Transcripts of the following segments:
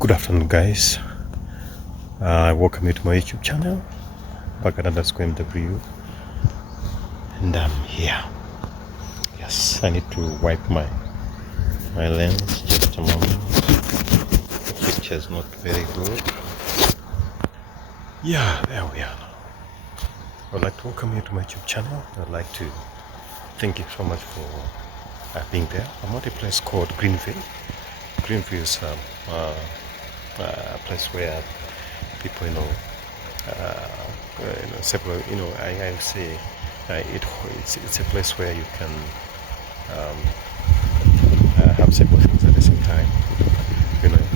Good afternoon, guys. Welcome you to my YouTube channel, _MW, and I'm here. Yes, I need to wipe my lens. Just a moment. The picture is not very good. Yeah, there we are. I'd like to welcome you to my YouTube channel. I'd like to thank you so much for being there. I'm at a place called Greenville. Greenville is a place where people, several, I would say it's a place where you can have several things at the same time.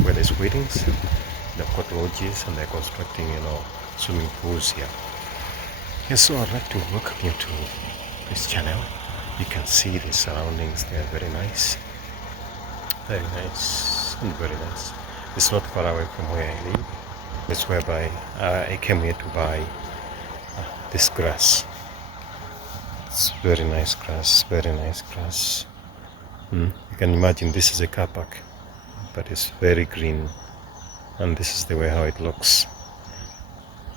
Where there's weddings, they've got lodges, and they're constructing, swimming pools here. Yes, so I'd like to welcome you to this channel. You can see the surroundings; they are very nice and very nice. It's not far away from where I live. It's whereby I came here to buy this grass. It's very nice grass, very nice grass. You can imagine this is a car park, but it's very green, and this is the way how it looks.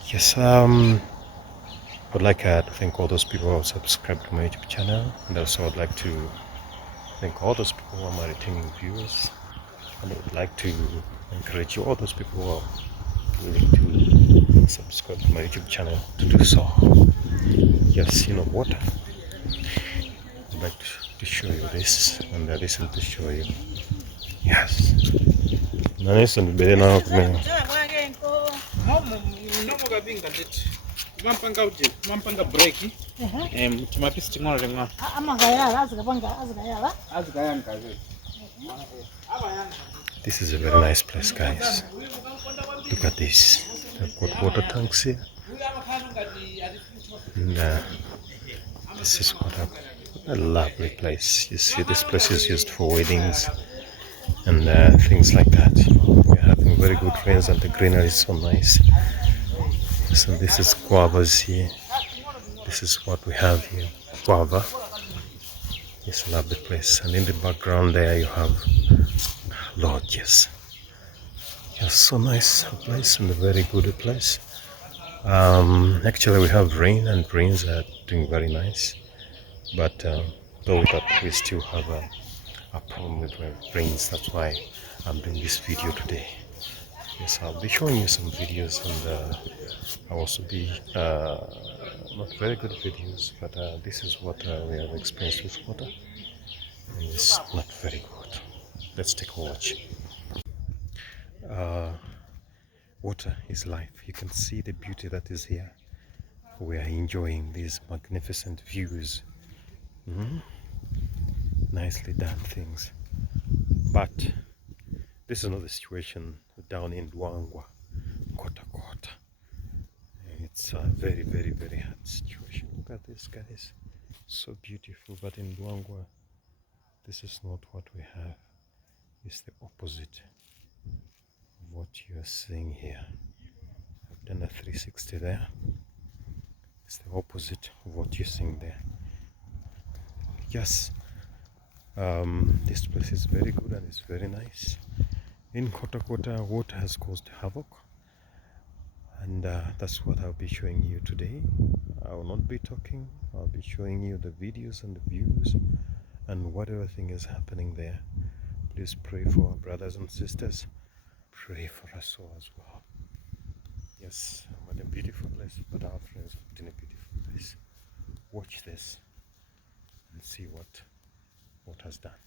Yes, I'd like to thank all those people who have subscribed to my YouTube channel, and also I'd like to thank all those people who are my returning viewers. And I would like to encourage you, all those people who are willing to subscribe to my YouTube channel, to do so. Yes, water. I'd like to show you this, and this is to show you. Yes. Nice and very nice. Mampanga break. Tumapisi tingona lemwa. This is a very nice place, guys. Look at this. They've got water tanks here. And this is what a lovely place. You see, this place is used for weddings and things like that. We're having very good rains, and the greenery is so nice. So this is guavas here. This is what we have here, guava. It's a lovely place, and in the background there you have lodges. Yes, so nice place, and a very good place. Actually we have rain, and rains are doing very nice, but though that we still have a problem with rains. That's why I'm doing this video today. Yes, I'll be showing you some videos, and I'll also be not very good videos, but this is what we have experienced with water, and it's not very good. Let's take a watch. Water is life. You can see the beauty that is here. We are enjoying these magnificent views. Nicely done things, but this is not the situation down in Dwangwa, Nkhotakota. It's a very, very, very hard situation. Look at this, guys. So beautiful, but in Dwangwa, this is not what we have. It's the opposite of what you are seeing here. I've done a 360 there. It's the opposite of what you're seeing there. Yes, this place is very good, and it's very nice. In Nkhotakota, water has caused havoc, and that's what I'll be showing you today. I will not be talking. I'll be showing you the videos and the views and whatever thing is happening there. Please pray for our brothers and sisters. Pray for us all as well. Yes, what a beautiful place, but our friends are in a beautiful place. Watch this and see what has done.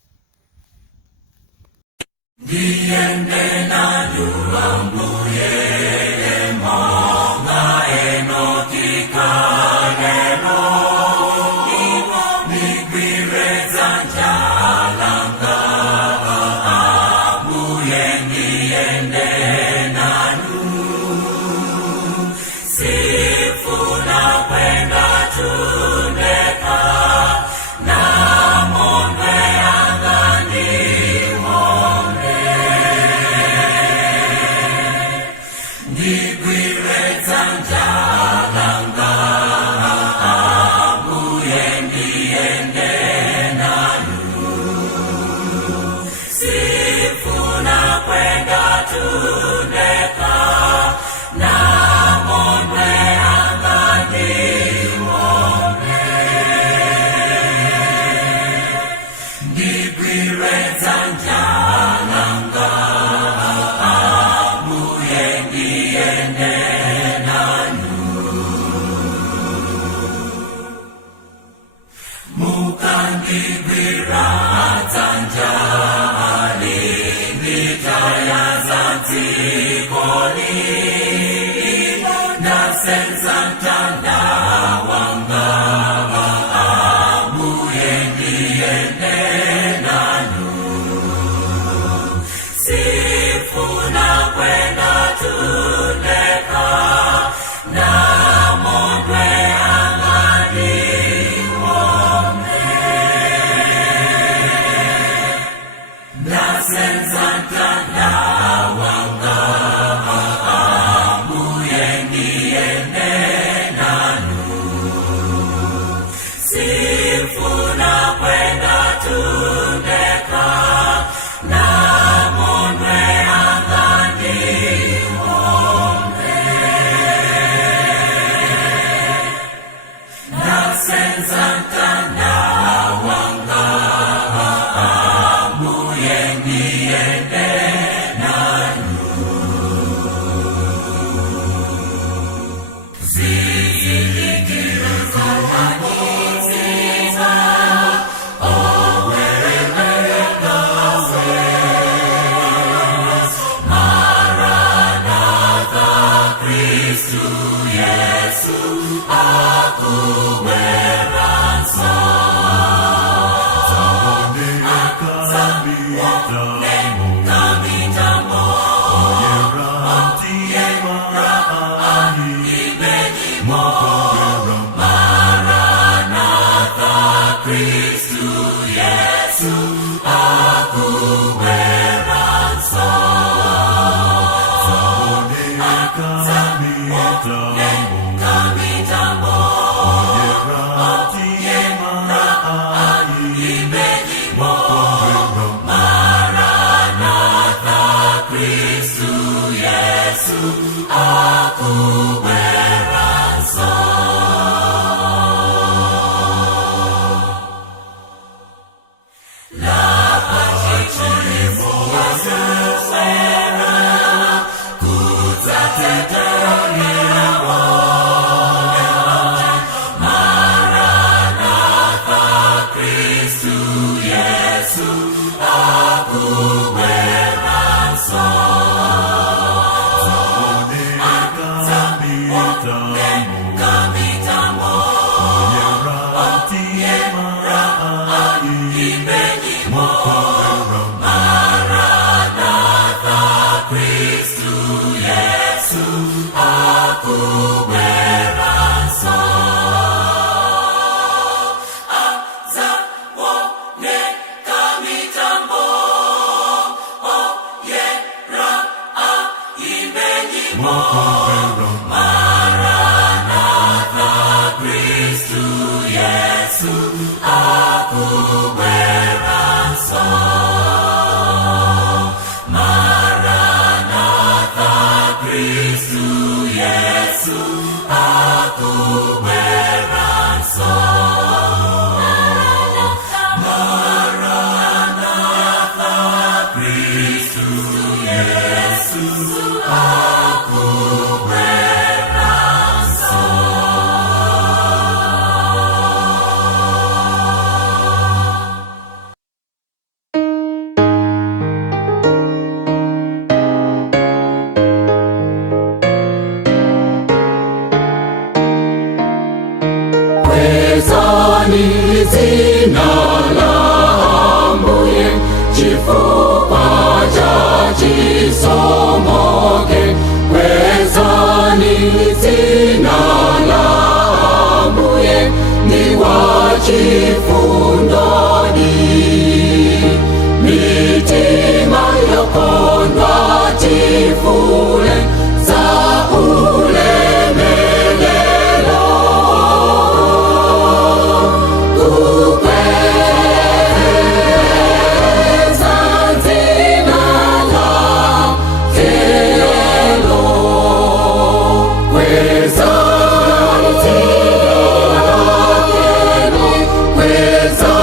Weza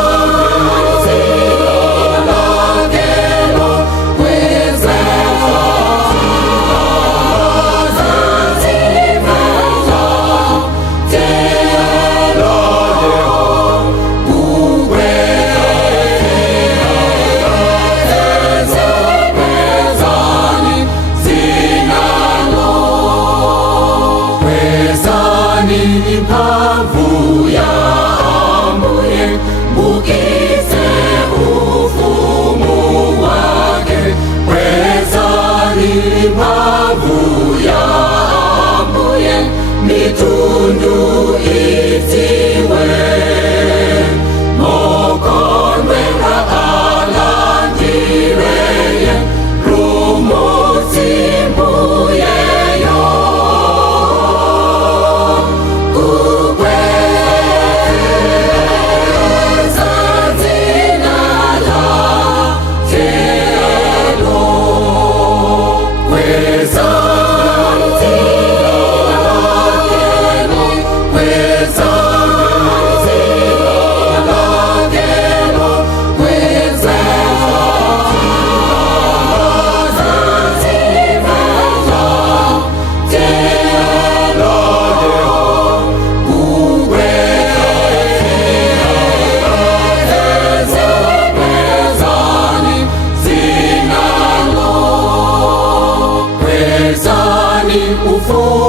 for